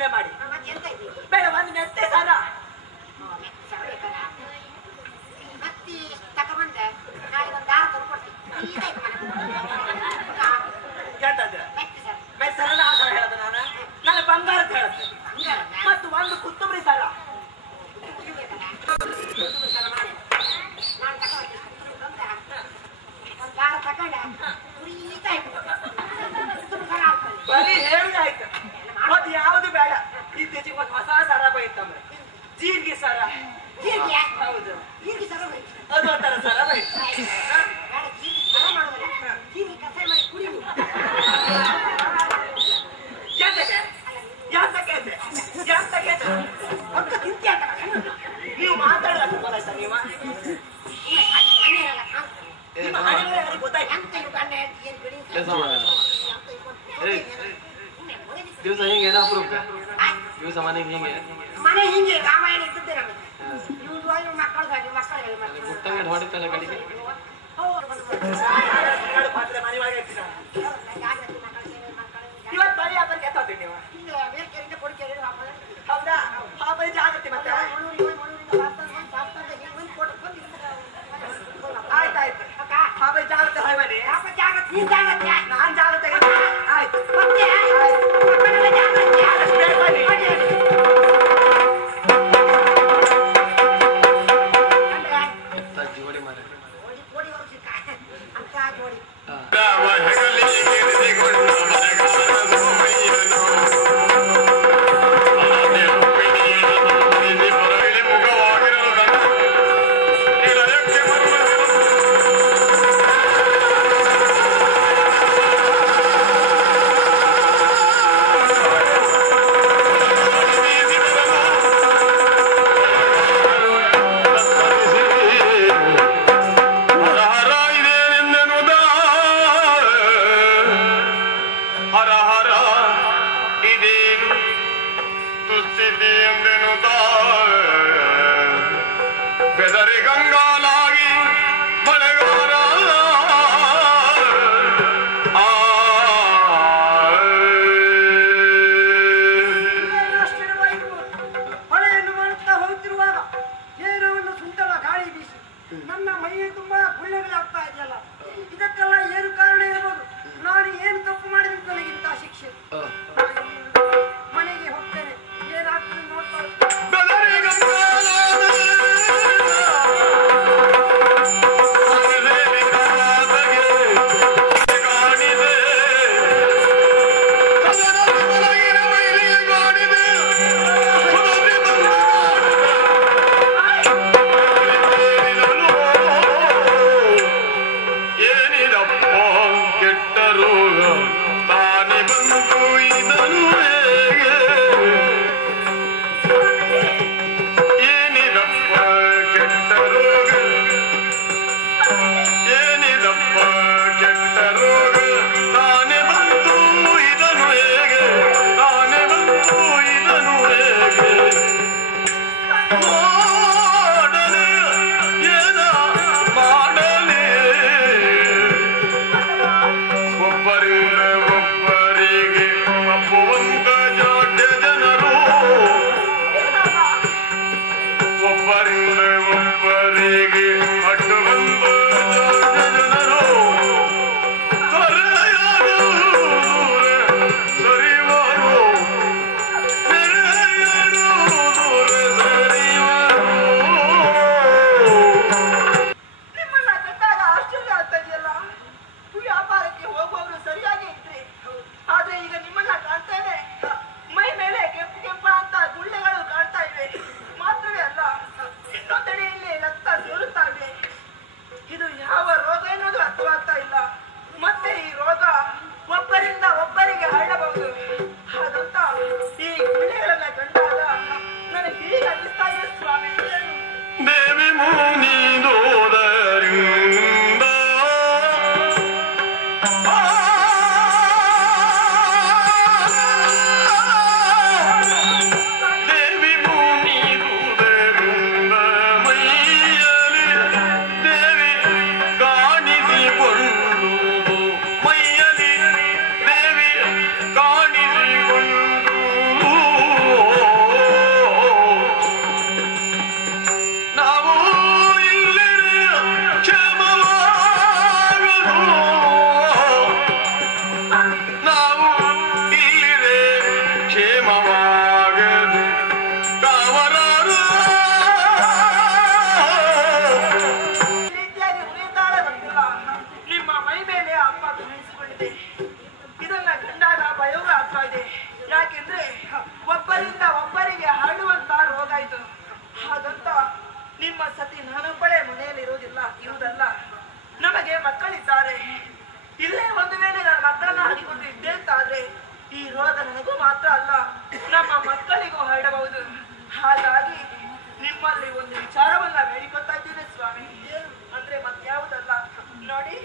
problema, María. ಜೀರಿಗೆ ಸರ. ಹೌದು. ಜೀರಿಗೆ ಸರ ಅದು ಒಂಥರ ಸರ ಜೀರಿಗೆ ಕಷಾಯ ಮಾಡಿ ಕುಡಿ ನೀವು ಮಾತಾಡೋದು ಗೊತ್ತಾಯ್ತಾ ನೀವ. ನಿಮ್ಮ ಹಣೆಗಳ ಗೊತ್ತಾಯ್ತು. ದಿವಸ ಹಿಂಗೆ ಏನಾದ್ರು ದಿವಸ ಮನೆಗೆ ಹಿಂಗೆ? ಮನೆ ಹಿಂಗೆ ರಾಮಾಯಣ ಇದ್ದದ್ದೇ ನಮಗೆ ಇವಾಗ ಮಕ್ಕಳಿಗಾಗಿ ಮಕ್ಕಳಿಗೆ ಇವತ್ತು ಬರೀ ಅದಕ್ಕೆ ಎತ್ತೋದಿ ನೀವು ಬೇರೆ ಹೆಂಡತಿ ನಾನೊಬ್ಬಳೇ ಮನೆಯಲ್ಲಿ ಇರುವುದಿಲ್ಲ. ಇರುವುದಲ್ಲ ನಮಗೆ ಮಕ್ಕಳಿದ್ದಾರೆ. ಇಲ್ಲೇ ಒಂದು ವೇಳೆ ನನ್ನ ಮಕ್ಕಳನ್ನ ಹಾಕಿಕೊಂಡು ಇದ್ದೇ ಅಂತಾದ್ರೆ, ಈ ರೋಗ ನನಗೂ ಮಾತ್ರ ಅಲ್ಲ, ನಮ್ಮ ಮಕ್ಕಳಿಗೂ ಹರಡಬಹುದು. ಹಾಗಾಗಿ ನಿಮ್ಮಲ್ಲಿ ಒಂದು ವಿಚಾರವನ್ನ ಬೇಡಿಕೊತಾ ಇದ್ದೇನೆ ಸ್ವಾಮಿ. ಅಂದ್ರೆ ಮತ್ಯಾವುದಲ್ಲ ನೋಡಿ,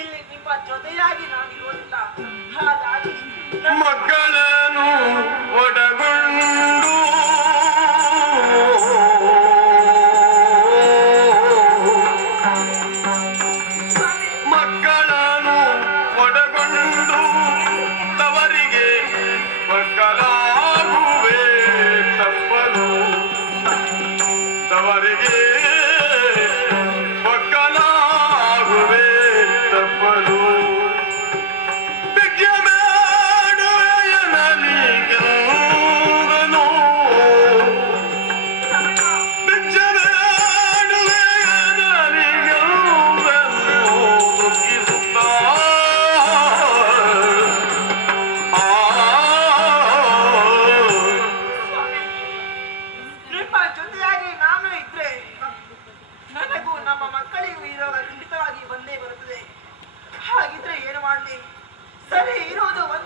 ಇಲ್ಲಿ ನಿಮ್ಮ ಜೊತೆಯಾಗಿ ನಾನು ಇರೋದಿಲ್ಲ ಹಾಗಾಗಿ ಮಕ್ಕಳನ್ನು 他这一路都过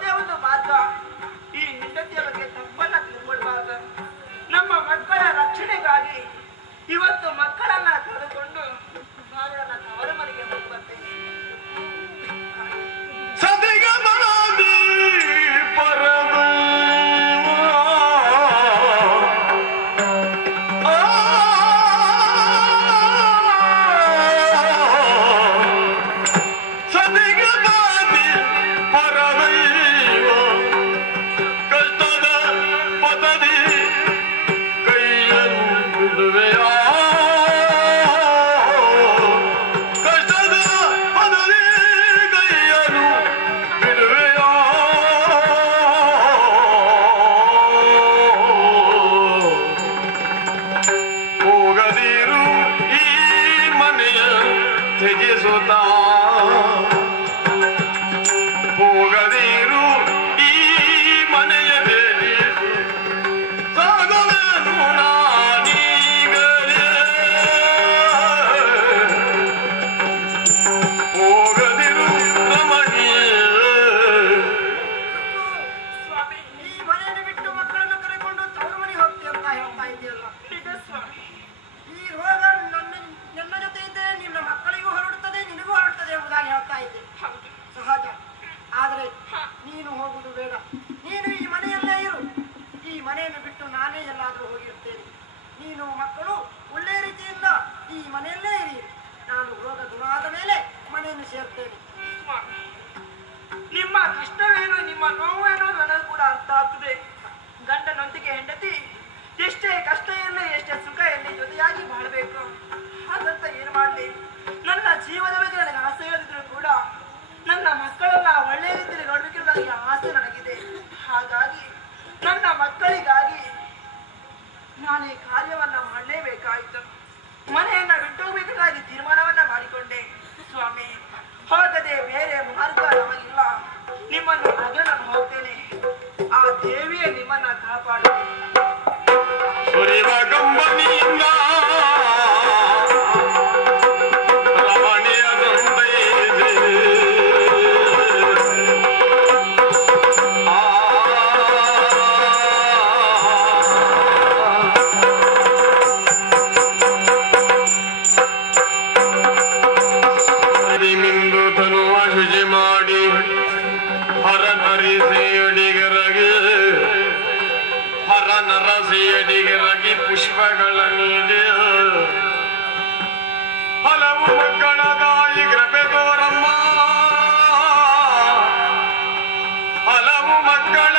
ಈ ಆಸೆ ನನಗಿದೆ. ಹಾಗಾಗಿ ನನ್ನ ಮಕ್ಕಳಿಗಾಗಿ ನಾನು ಈ ಕಾರ್ಯವನ್ನು ಮಾಡಲೇಬೇಕಾಯಿತು. ಮನೆಯನ್ನ ಬಿಟ್ಟು ಹೋಗಬೇಕಾಗಿ ತೀರ್ಮಾನವನ್ನ ಮಾಡಿಕೊಂಡೆ. ಸ್ವಾಮಿ, ಹೋಗದೆ ಬೇರೆ ಮಾರ್ಗ ನಮಗಿಲ್ಲ. ನಿಮ್ಮನ್ನು ಅದೇ ನಾನು ಹೋಗ್ತೇನೆ. ಆ ದೇವಿಯೇ ನಿಮ್ಮನ್ನ ಕಾಪಾಡ ಶ್ರೀಯಡಿಗರಾಗಿ ಪುಷ್ಪಗಳ ನೀಡಿ ಹಲವು ಮಕ್ಕಳ ತಾಯಿ ಕೃಪೆ ತೋರಮ್ಮ. ಹಲವು ಮಕ್ಕಳ